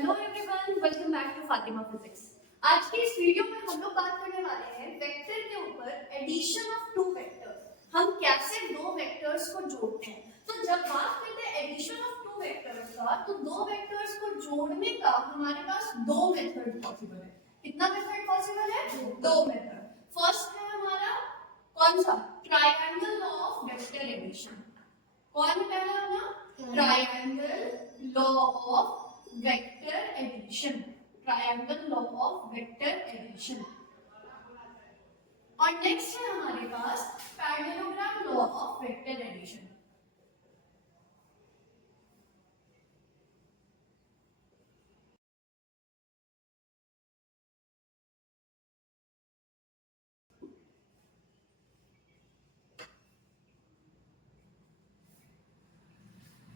Hello everyone, welcome back to Fatima physics. आज के इस वीडियो में हम लोग बात करने वाले हैं वेक्टर के ऊपर, एडिशन ऑफ टू वेक्टर्स। हम कैसे दो वेक्टर्स को जोड़ते हैं। तो जब बात करते हैं एडिशन ऑफ टू वेक्टर्स का, तो दो वेक्टर्स को जोड़ने का हमारे पास दो मेथड पॉसिबल है। कितना मेथड पॉसिबल है? दो मेथड। फर्स्ट है हमारा कौन सा? Triangle law of vector addition. कौन है पहला अपना? Triangle law of vector addition. Triangle law of vector addition. और नेक्स्ट है हमारे पास parallelogram law of vector addition.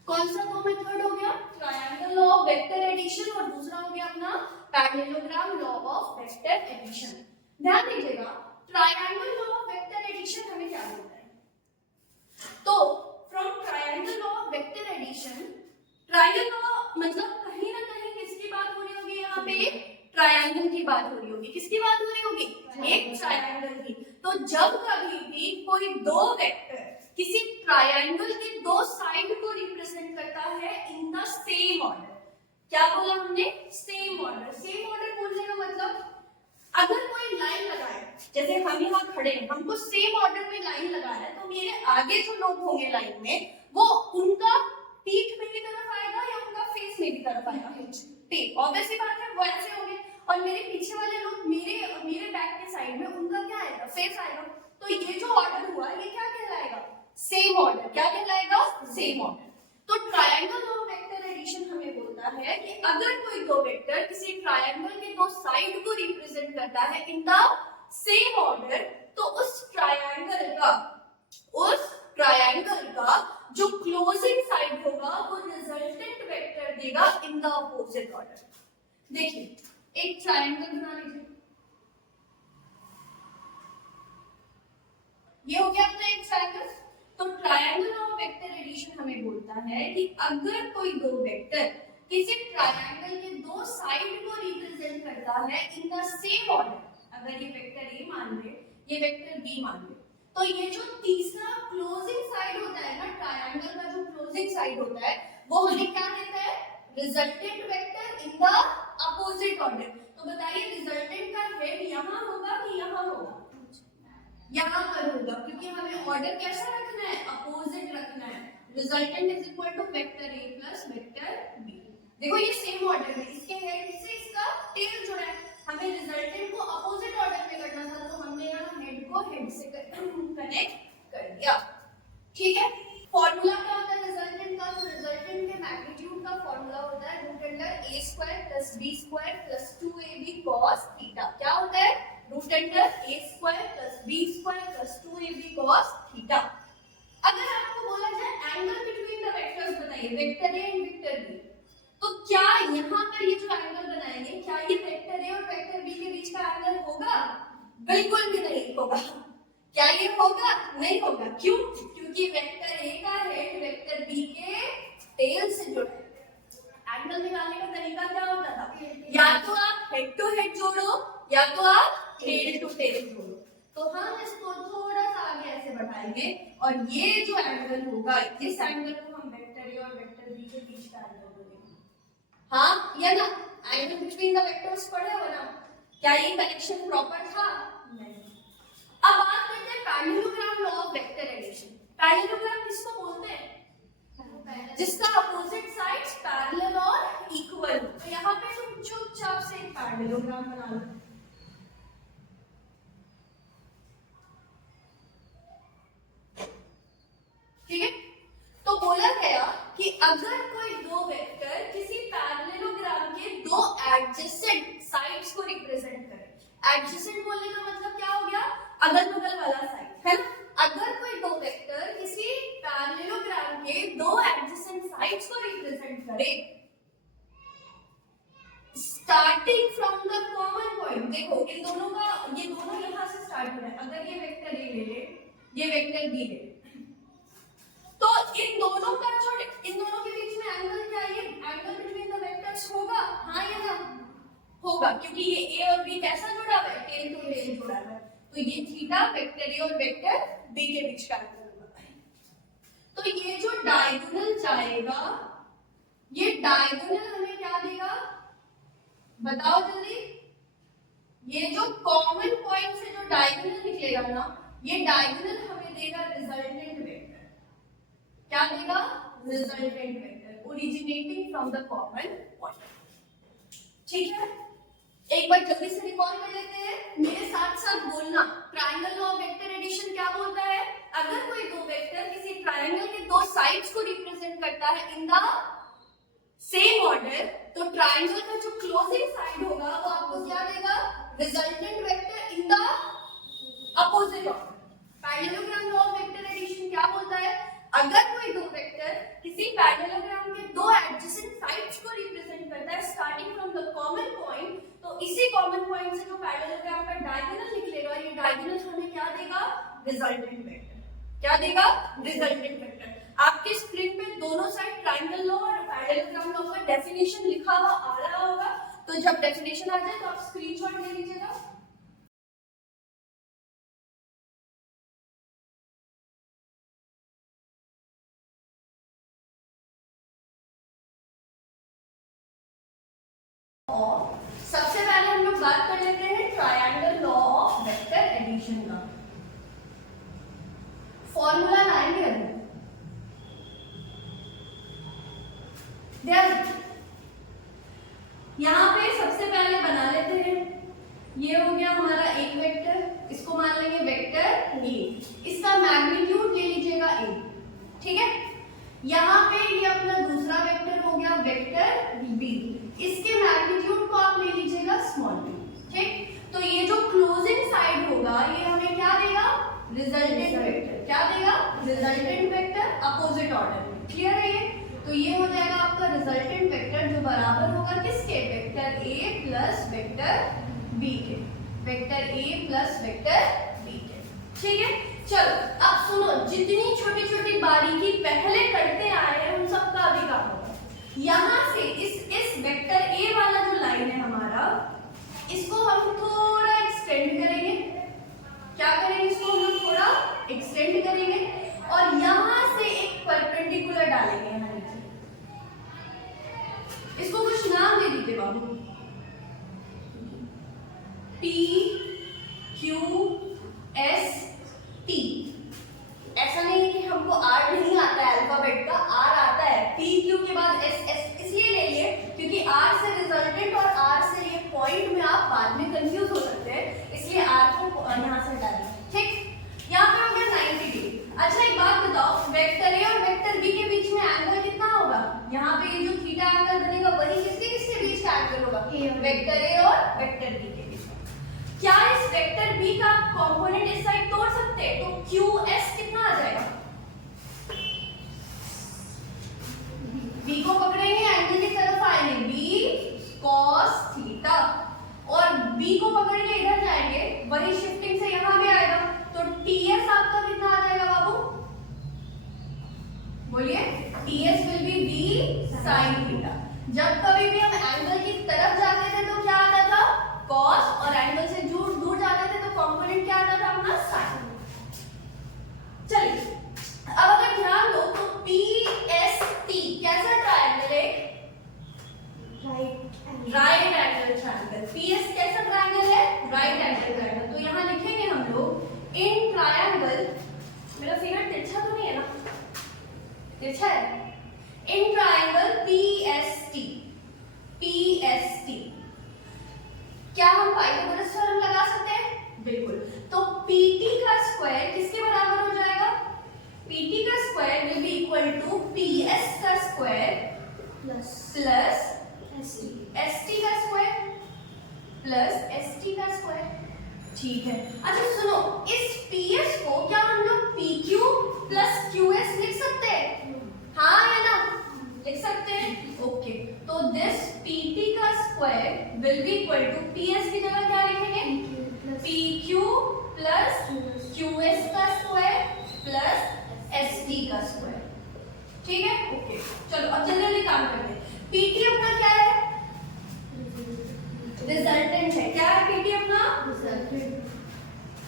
कौन सा दो मेथड हो गया? Triangle law of vector addition और दूसरा हो गया अपना parallelogram law of vector addition. ध्यान दीजिएगा, triangle law of vector addition हमें क्या बोलता है? तो from triangle law of vector addition, triangle law मतलब कहीं ना कहीं किसकी बात हो रही होगी? यहाँ पे ट्रायंगल की बात हो रही होगी। किसकी बात हो रही होगी? एक ट्रायंगल की। तो जब कभी भी कोई दो वेक्टर किसी ट्रायंगल के दो साइड को रिप्रेजेंट करता है इन द सेम ऑर्डर, क्या बोला हमने? Same order. सेम ऑर्डर बोलने का मतलब अगर कोई लाइन लगाए, जैसे हम यहाँ खड़े हैं, हमको सेम ऑर्डर में लाइन लगाना है, तो मेरे आगे जो लोग होंगे लाइन में, वो उनका पीठ में की तरफ आएगा या उनका फेस में की तरफ आएगा? पीठ। ऑब्वियसली बात है, वो ऐसे होंगे। और मेरे पीछे वाले लोग मेरे बैक के साइड में, उनका क्या आएगा? फेस आएगा। तो ये जो ऑर्डर हुआ, ये क्या कहलाएगा? Same order. क्या कहलाएगा? Same order. तो triangle law of vector addition हमें बोलता है कि अगर कोई दो वेक्टर किसी ट्रायंगल के दो साइड को रिप्रेजेंट करता है इन द सेम ऑर्डर, तो उस ट्रायंगल का जो क्लोजिंग साइड होगा वो रिजल्टेंट वेक्टर देगा इन द अपोजिट ऑर्डर। देखिए, एक ट्रायंगल बना लीजिए। ये हो गया अपना एक ट्रायंगल। तो ट्रायंगल ऑफ वेक्टर एडिशन हमें बोलता है कि अगर कोई दो वेक्टर किसी ट्रायंगल के दो साइड को रिप्रेजेंट करता है इन द सेम ऑर्डर, अगर ये वेक्टर ए मान ले, ये वेक्टर बी मान ले, तो ये जो तीसरा क्लोजिंग साइड होता है ना, ट्रायंगल का जो क्लोजिंग साइड होता है, वो हमें क्या देता है? Resultant vector in the opposite order. तो बताइए, रिजल्टेंट का हेड यहाँ होगा कि यहाँ होगा? यहाँ पर होगा, क्योंकि हमें ऑर्डर कैसा रखना है? अपोजिट रखना है। Resultant is equal to vector A plus vector B. देखो, ये सेम ऑर्डर में, इसके हेड से इसका टेल जुड़ा है। हमें रिजल्टेंट को अपोजिट ऑर्डर में करना था, तो हमने यहाँ हेड को हेड से कनेक्ट कर दिया। ठीक है। फॉर्मूला क्या होता है रिजल्टेंट का? तो रिजल्टेंट के मैग्नीट्यूड का फॉर्मूला होता है root under a square plus b square plus 2ab cos theta. क्या होता है? Root under a square plus b square plus 2ab cos theta. अगर आपको बोला जाए एंगल बिटवीन द वेक्टर्स बताइए, vector a and vector b, तो क्या यहाँ पर ये जो एंगल बनाएंगे, क्या ये वेक्टर a और वेक्टर b के बीच का एंगल होगा? बिल्कुल भी नहीं होगा। क्या ये होगा? नहीं होगा। क्यों? क्योंकि वेक्टर a का हेड वेक्टर b के टेल से जुड़ा है। एंगल निकालने का तरीका क्या होता था? या तो आप हेड टू हेड जोड़ो या तो आप टेल टू टेल जोड़ो। तो हम इसको थोड़ा सा आगे ऐसे बढ़ाएंगे और ये जो एंगल होगा, इस एंगल को हम वेक्टर a और वेक्टर b के बीच का एंगल बोलेंगे। हाँ या ना? एंगल बिटवीन द वेक्टर्स पढ़े हो ना? क्या ये कनेक्शन प्रॉपर था? नहीं। अब बात करते हैं parallelogram law of vector addition. Parallelogram किसको बोलते हैं? जिसका अपोजिट साइड्स पैरेलल और इक्वल। तो यहाँ पे तुम चुपचाप से एक पैरेललोग्राम बना लो। ठीक है। तो बोला गया कि अगर कोई दो वेक्टर किसी पैरेललोग्राम के दो एडजेसेंट साइड्स को रिप्रेजेंट करे। एडजेसेंट बोलने का मतलब क्या हो गया? अगल बगल वाला साइड, है ना? अगर कोई दो वेक्टर किसी पैरेललोग्राम के दो एडजेसेंट साइड्स को रिप्रेजेंट करे starting from the common point, देखो ये दोनों यहां से स्टार्ट हो रहा है। अगर ये वेक्टर ए ले ले, ये वेक्टर बी ले, तो इन दोनों के बीच में एंगल क्या है? एंगल बिटवीन द वेक्टर्स होगा। हाँ या ना? होगा, क्योंकि ये ए और बी कैसा जुड़ा हुआ है, टेल टू टेल जुड़ा हुआ है, तो ये थीटा वेक्टर ए और वेक्टर बी के बीच का एंगल होगा। तो ये जो डायगोनल जाएगा, ये डायगोनल हमें क्या देगा बताओ जल्दी। ये जो कॉमन पॉइंट से जो डायगोनल निकलेगा ना, ये डायगोनल हमें देगा रिजल्टेंट वेक्टर। क्या देगा? Resultant vector originating from the common point. ठीक है, एक बार जल्दी से रिकॉल कर लेते हैं, मेरे साथ साथ बोलना। Triangle law of vector addition क्या बोलता है? अगर कोई दो वेक्टर किसी ट्रायंगल के दो साइड्स को रिप्रेजेंट करता है इन द सेम ऑर्डर, तो ट्रायंगल का जो क्लोजिंग साइड होगा वो आपको क्या देगा? Resultant vector in the opposite order. Parallelogram law of vector addition क्या बोलता है? अगर कोई दो वेक्टर किसी पैरेललोग्राम के दो एडजेसेंट साइड्स को रिप्रेजेंट करता है starting from the common point, तो इसी कॉमन पॉइंट से जो पैरेललोग्राम का डायगोनल निकलेगा, ये डायगोनल हमें क्या देगा? Resultant vector. क्या देगा? Resultant vector. आपके स्क्रीन पे दोनों साइड ट्रायंगल लॉ और पैरेललोग्राम लॉ का डेफिनेशन लिखा हुआ आ रहा होगा, तो जब डेफिनेशन आ जाए तो आप स्क्रीनशॉट ले लीजिएगा। सबसे पहले हम लोग बात कर लेते हैं triangle law of vector addition का। फॉर्मूला लाएंगे अभी। यहां पे सबसे पहले बना लेते हैं, ये हो गया हमारा एक वेक्टर, इसको मान लेंगे वेक्टर ए, इसका मैग्नीट्यूड ले लीजिएगा ए। ठीक है, यहाँ पे ये अपना दूसरा वेक्टर हो गया वेक्टर बी, इसके मैग्नीट्यूड को आप ले लीजिएगा स्मॉल बी। ठीक, तो ये जो क्लोजिंग साइड होगा ये हमें क्या देगा? Resultant vector. क्या देगा? रिजल्टेंट वेक्टर अपोजिट ऑर्डर में। क्लियर है ये? तो ये हो जाएगा आपका रिजल्टेंट वेक्टर जो बराबर होगा किसके? Vector A plus vector B के। Vector A plus vector B के। ठीक है, चलो अब सुनो, जितनी छोटी छोटी बारीकी पहले करते आए हैं उन सब का अभी काम होगा। यहां से इस वेक्टर ए वाला जो लाइन है हमारा, इसको हम थोड़ा एक्सटेंड करेंगे। क्या करेंगे? इसको हम लोग थोड़ा एक्सटेंड करेंगे और यहां से एक परपेंडिकुलर डालेंगे यहां नीचे। इसको कुछ नाम दे दीजिए बाबू। P Q S T। ऐसा नहीं है कि हमको R नहीं आता है अल्फाबेट का, R आता है। P Q के बाद S इसलिए ले लिए क्योंकि R से रिजल्टेंट और R से ये पॉइंट में आप बाद में कंफ्यूज हो सकते हैं, इसलिए R को यहाँ से हटा दीजिए। ठीक, यहाँ पे हो गया 90 डिग्री। अच्छा एक बात बताओ, वेक्टर ए और वेक्टर बी के बीच में एंगल कितना होगा? यहाँ पे ये जो थीटा एंगल बनेगा वही किसके बीच का एंगल होगा? वेक्टर ए और वेक्टर बी के बीच। क्या इस वेक्टर बी का कंपोनेंट इस साइड तोड़ सकते हैं? तो QS कितना आ जाएगा? बी को पकड़ेंगे, एंगल की तरफ आएंगे, B cos थीटा, और बी को पकड़ के इधर जाएंगे, वही शिफ्टिंग से यहां भी आएगा, तो TS आपका कितना आ जाएगा बाबू? बोलिए। TS will be B sin theta. जब कभी भी हम एंगल की तरफ जाते थे तो क्या आता था? cos, और एंगल से दूर जाते थे तो कंपोनेंट क्या आता था अपना? sin। चलिए अब अगर ध्यान दो तो PST कैसा ट्रायंगल है? Right angle triangle. PS कैसा ट्रायंगल है? Right angle triangle. तो यहाँ लिखेंगे हम लोग इन ट्रायंगल, मेरा फिंगर तिरछा तो नहीं है ना? तिरछा है। In triangle PST। क्या हम पाइथागोरस थ्योरम लगा सकते हैं? बिल्कुल। तो PT का स्क्वायर किसके बराबर हो जाएगा? PT का square will be equal to PS का स्क्वायर प्लस ST का स्क्वायर प्लस ST का स्क्वायर। ठीक है, अच्छा सुनो, इस PS को क्या हम लोग PQ प्लस QS लिख सकते हैं? हाँ या ना? लिख सकते हैं। ओके, तो दिस PT का square will be equal to PS की जगह क्या लिखेंगे? PQ प्लस QS का स्क्वायर प्लस ST का स्क्वायर। ठीक है, ओके, चलो अब जल्दी काम करते हैं। PT अपना क्या है?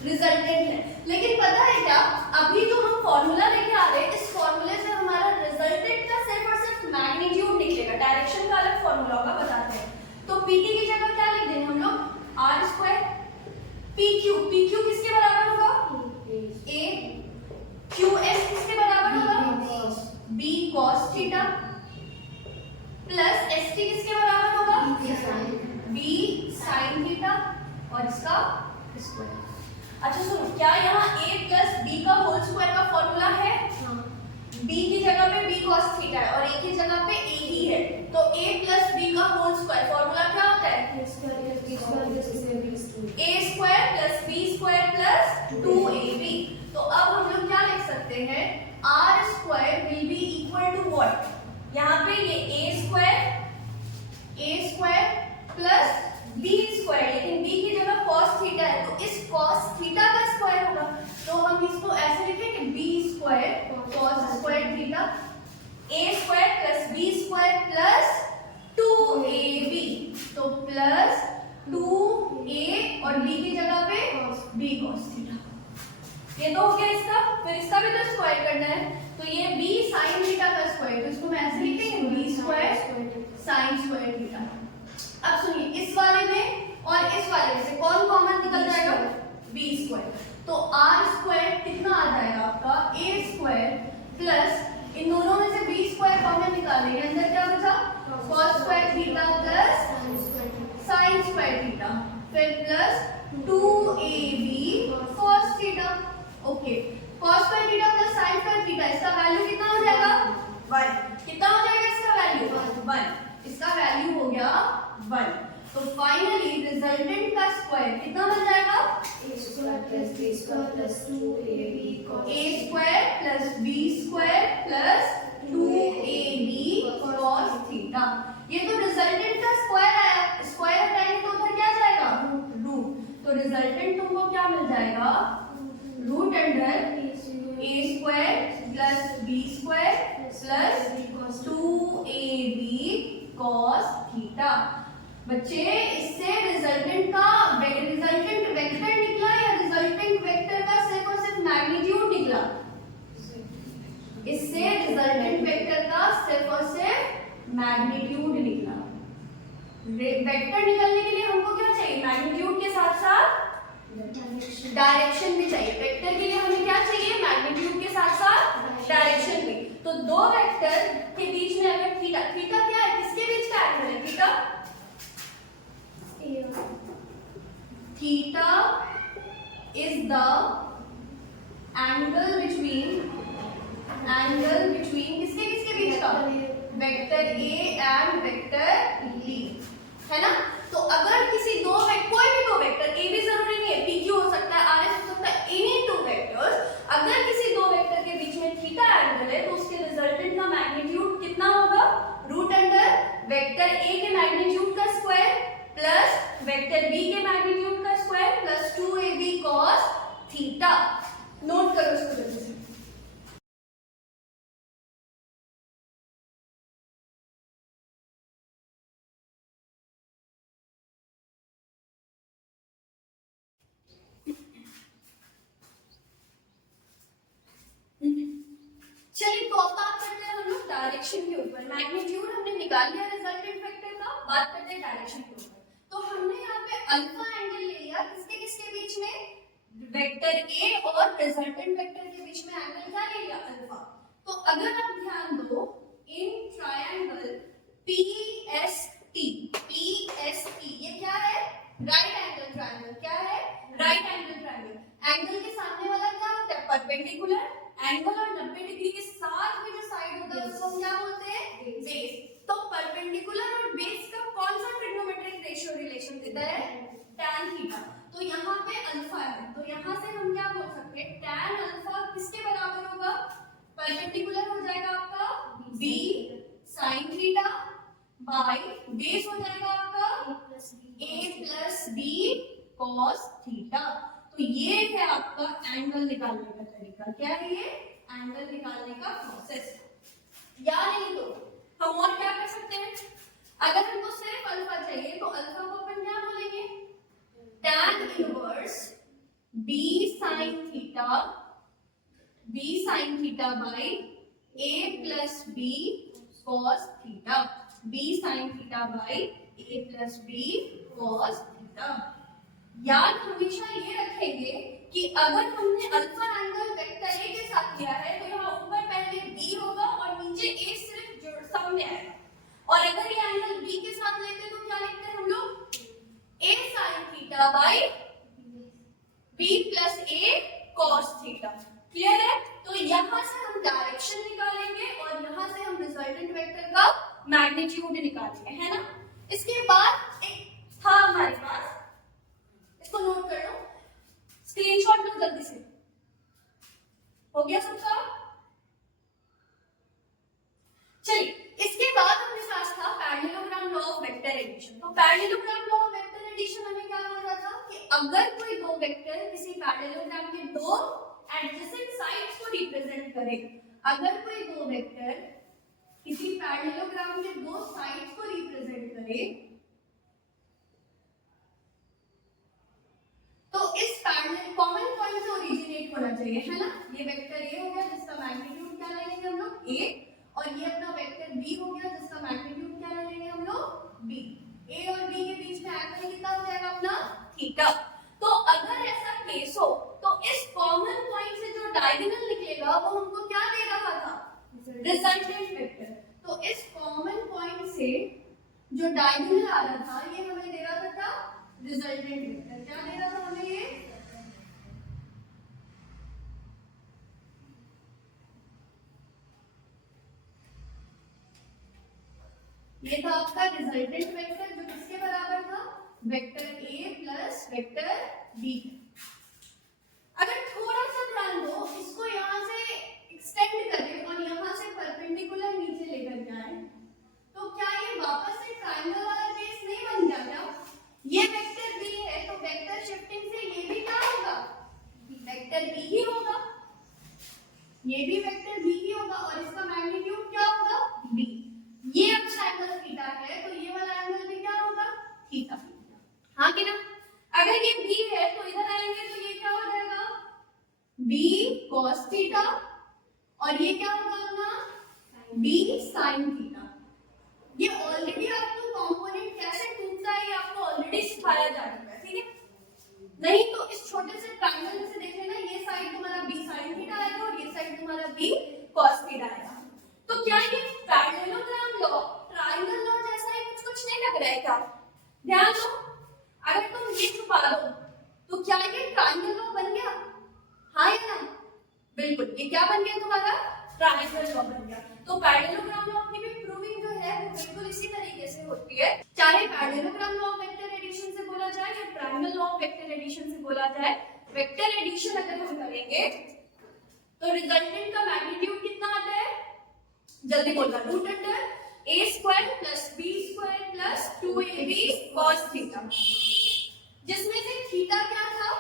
रिजल्टेंट है। लेकिन पता है क्या, अभी जो हम फॉर्मूला लेके आ रहे हैं, इस फॉर्मूले से हमारा रिजल्टेंट का सिर्फ और सिर्फ मैग्नीट्यूड निकलेगा, डायरेक्शन का अलग फॉर्मूला होगा, बताते हैं। तो पीटी की जगह क्या लिख देंगे हम लोग, आर स्क्वायर पीक्यू, पीक्यू किसके बराबर होगा, ए, क्यू एस किसके बराबर होगा, B cos theta, plus S T किसके बराबर होगा, बी साइन थीटा, और इसका स्क्वायर। अच्छा सुनो, क्या यहाँ a प्लस बी का होल स्क्वायर का फॉर्मूला है, b की जगह पे b cos थीटा है और a की जगह पे a ही है, तो a प्लस b का होल स्क्वायर फॉर्मूला क्या होता है, a square plus b square plus 2ab। तो अब हम लोग क्या लिख सकते हैं, r square will be equal to what, यहाँ पे ये a square plus b square, लेकिन b की जगह cos थीटा है तो इस cos थीटा का स्क्वायर होगा, तो हम इसको ऐसे लिखें कि b square cos square theta, a square plus b square plus 2ab, तो प्लस 2a और b की जगह पे b cos थीटा। ये तो हो गया इसका, फिर इसका भी तो स्क्वायर करना है, तो ये b sin थीटा का स्क्वायर, तो इसको मैं ऐसे लिखेंगे b square sin square theta. अब सुनिए, इस वाले में और इस वाले में से कौन कॉमन निकल जाएगा, b स्क्वायर, तो r स्क्वायर कितना आ जाएगा आपका, a स्क्वायर प्लस इन दोनों में से b स्क्वायर कॉमन निकालेंगे, अंदर क्या बचा, cos square theta plus sin square theta, फिर plus 2ab cos theta. Okay, cos square theta plus sin square theta, इसका वैल्यू कितना हो जाएगा, 1। कितना हो जाएगा इसका वैल्यू, 1, इसका वैल्यू हो गया 1। तो फाइनली रिजल्टेंट का स्क्वायर कितना बन जाएगा, a square plus b square plus 2ab cos theta. ये तो रिजल्टेंट का स्क्वायर आया, स्क्वायर हटाएंगे तो उधर क्या जाएगा, रूट, तो रिजल्टेंट तुमको क्या मिल जाएगा, root under a square plus b square plus 2ab cos theta. बच्चे, इससे रिजल्टेंट वेक्टर निकला या रिजल्टेंट वेक्टर का सिर्फ और सिर्फ मैग्नीट्यूड निकला, इससे रिजल्टेंट वेक्टर का सिर्फ और सिर्फ मैग्नीट्यूड निकला। वेक्टर निकलने के लिए हमको क्या चाहिए, मैग्नीट्यूड के साथ साथ डायरेक्शन भी चाहिए। वेक्टर के लिए हमें क्या चाहिए, मैग्नीट्यूड के साथ साथ डायरेक्शन भी। तो दो वेक्टर के बीच में अगर थीटा, थीटा क्या है, किसके बीच का एंगल है, theta is the angle between किसके बीच का, vector a and vector b, है ना। तो अगर किसी कोई भी दो वेक्टर, a भी जरूरी नहीं है, pq हो सकता है, rs हो सकता है, एनी टू वेक्टर्स, अगर किसी दो वेक्टर के बीच में थीटा एंगल है तो उसके रिजल्टेंट का मैग्नीट्यूड कितना होगा, रूट अंडर वेक्टर a के मैग्नीट्यूड का स्क्वायर प्लस वेक्टर b के मैग्नीट्यूड का square plus 2ab cos theta. Note करो इसको जल्दी से। चलिए, तो अब बात करते हैं हम लोग डायरेक्शन के ऊपर। मैग्नीट्यूड हमने निकाल लिया रिजल्टेंट वेक्टर का, बात करते हैं डायरेक्शन के ऊपर। तो हमने यहाँ पे अल्फा एंगल ले लिया, किसके किसके बीच में, वेक्टर a और रिजल्टेंट वेक्टर के बीच में एंगल क्या ले लिया, अल्फा। तो अगर आप ध्यान दो, इन ट्रायंगल PST, ये क्या है, राइट एंगल ट्रायंगल, क्या है, राइट एंगल ट्रायंगल। एंगल के सामने वाला क्या होता है, परपेंडिकुलर, एंगल और 90 डिग्री के साथ में जो साइड होता है उसको हम क्या बोलते हैं, बेस। तो परपेंडिकुलर और बेस का कौन सा ट्रिग्नोमेट्रिक रेशियो रिलेशन देता है, tan थीटा। तो यहाँ पे अल्फा है, तो यहाँ से हम क्या बोल सकते हैं, tan अल्फा किसके बराबर होगा, परपेंडिकुलर हो जाएगा आपका b sin theta by base हो जाएगा आपका a plus b cos theta. तो ये है आपका एंगल निकालने का तरीका, क्या है ये, एंगल निकालने का प्रोसेस। या नहीं तो हम और क्या कर सकते हैं, अगर हमको सिर्फ अल्फा चाहिए तो अल्फा को अपन क्या बोलेंगे, tan inverse b sin theta by a plus b cos theta, b sin theta by a plus b cos theta। याद हमेशा ये रखेंगे कि अगर हमने अल्फा एंगल वेक्टर a के साथ लिया है तो यहाँ ऊपर पहले b होगा और नीचे a सिर्फ जोड़ सम में आएगा, और अगर ये एंगल b के साथ लेते तो क्या लिखते हैं हम लोग, a sin theta by b plus a cos theta। Clear है? तो यहाँ से हम डायरेक्शन निकालेंगे और यहाँ से हम रिजल्टेंट वेक्टर का मैग्नीट्यूड निकालेंगे, है ना। इसके बाद एक था हमारे पास, इसको नोट कर लो, स्क्रीनशॉट लो जल्दी से। हो गया सबका? चलिए, इसके बाद हमारे पास था parallelogram law of vector addition. तो parallelogram law of vector addition हमें क्या बोल रहा था कि अगर कोई दो वेक्टर किसी पैरेललोग्राम के दो एडजेसेंट साइड्स को रिप्रेजेंट करे, अगर कोई दो वेक्टर किसी पैरेललोग्राम के दो साइड्स को रिप्रेजेंट करे, तो इस पैरेलल कॉमन पॉइंट से ओरिजिनेट होना चाहिए, है ना। ये वेक्टर ए हो गया जिसका मैग्नीट्यूड क्या ले लेंगे हम लोग, ए, और ये अपना वेक्टर बी हो गया जिसका मैग्नीट्यूड क्या ले लेंगे हम लोग, बी। ए और बी के बीच में एंगल कितना हो जाएगा अपना, थीटा। तो अगर ऐसा केस हो तो इस कॉमन पॉइंट से जो डायगोनल निकलेगा वो हमको क्या दे रहा था, रिजल्टेंट वेक्टर। तो इस कॉमन पॉइंट से जो डायगोनल आ रहा था ये हमें दे रहा था क्या, रिजल्टेंट वेक्टर। क्या दे रहा था हमें, ये था आपका रिजल्टेंट वेक्टर जो किसके बराबर था, vector a plus vector b। अगर थोड़ा सा ध्यान दो, इसको यहाँ से एक्सटेंड करें और यहाँ से परपेंडिकुलर नीचे लेकर जाएं, तो क्या ये वापस से ट्रायंगल वाला केस नहीं बन गया क्या? ये वेक्टर b है तो वेक्टर शिफ्टिंग से ये भी क्या होगा, वेक्टर b ही होगा, ये भी वेक्टर b ही होगा और इसका मैग्नीट्यूड क्या होगा, b। ये अच्छा एंगल थीटा है तो ये वाला एंगल भी क्या होगा, थीटा। हाँ कि ना। अगर ये b है तो इधर आएंगे तो ये क्या हो जाएगा, b cos थीटा, और ये क्या होगा अपना, b sin थीटा। ये ऑलरेडी आपको कंपोनेंट कैसे टूटता है ये आपको ऑलरेडी सिखाया जा चुका है, ठीक है। नहीं तो इस छोटे से ट्रायंगल में से देख लेना, ये साइड तुम्हारा b sin थीटा आएगा और ये साइड तुम्हारा b cos थीटा आएगा। तो क्या ये पैरेललोग्राम लॉ ट्रायंगल लॉ जैसा है, कुछ नहीं लग रहा है क्या? ध्यान दो, अगर तुम ये छुपा दो तो क्या ये ट्रायंगल लॉ बन गया, हाँ या ना? बिल्कुल, ये क्या बन गया तुम्हारा, ट्रायंगल लॉ बन गया। तो पैरेललोग्राम लॉ की भी प्रूविंग जो है वो बिल्कुल इसी तरीके से होती है, चाहे parallelogram law of vector addition से बोला जाए या triangle law of vector addition से बोला जाए। वेक्टर एडिशन अगर हम करेंगे तो रिजल्टेंट का मैग्नीट्यूड कितना आता है, जल्दी बोलना, root under a square plus b square plus 2ab cos theta, जिसमें से थीटा क्या था,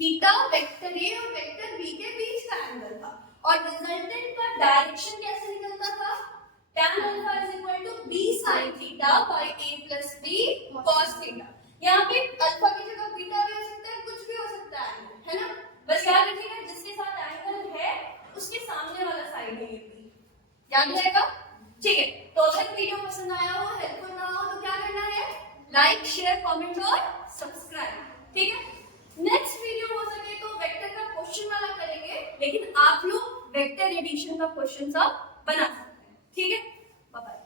थीटा वेक्टर a और वेक्टर b के बीच का एंगल था, और रिजल्टेंट का डायरेक्शन कैसे निकलता था, tan alpha is equal to b sin theta by a plus b cos theta. यहाँ पे अल्फा की जगह बीटा भी हो सकता है, कुछ भी हो सकता है ना। बस याद रखिएगा जिसके साथ एंगल है उसके सामने वाला साइड है ये b, याद रहेगा, ठीक है। तो अगर वीडियो पसंद आया हो, हेल्पफुल रहा हो तो क्या करना है, लाइक शेयर कमेंट और सब्सक्राइब, ठीक है। नेक्स्ट वीडियो हो सके तो वेक्टर का क्वेश्चन वाला करेंगे, लेकिन आप लोग वेक्टर एडिशन का क्वेश्चन सब बना सकते हैं, ठीक है। Bye bye.